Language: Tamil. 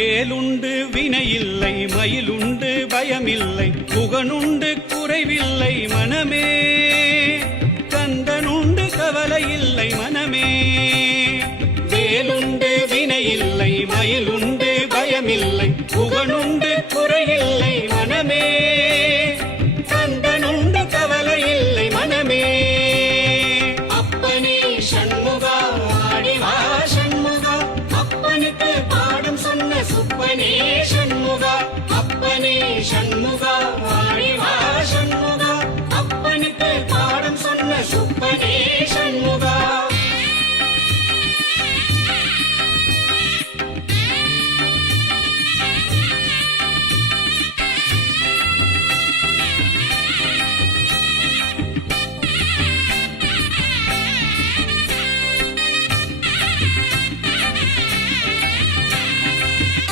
வேலுண்டு வினையில்லை, மயிலுண்டு பயமில்லை, புகனுண்டு குறைவில்லை மனமே. கந்தனுண்டு கவலையில்லை மனமே. வேலுண்டு வினையில்லை, மயிலுண்டு பயமில்லை, புகனுண்டு குறையில்லை மனமே. கந்தனுண்டு கவலையில்லை மனமே. அப்பனே சண்முகா, ஆடிவா சண்முகா, அப்பனுக்கு பாடம் சொன்ன சுப்பனே சண்முகா, அப்பனே சண்முகா.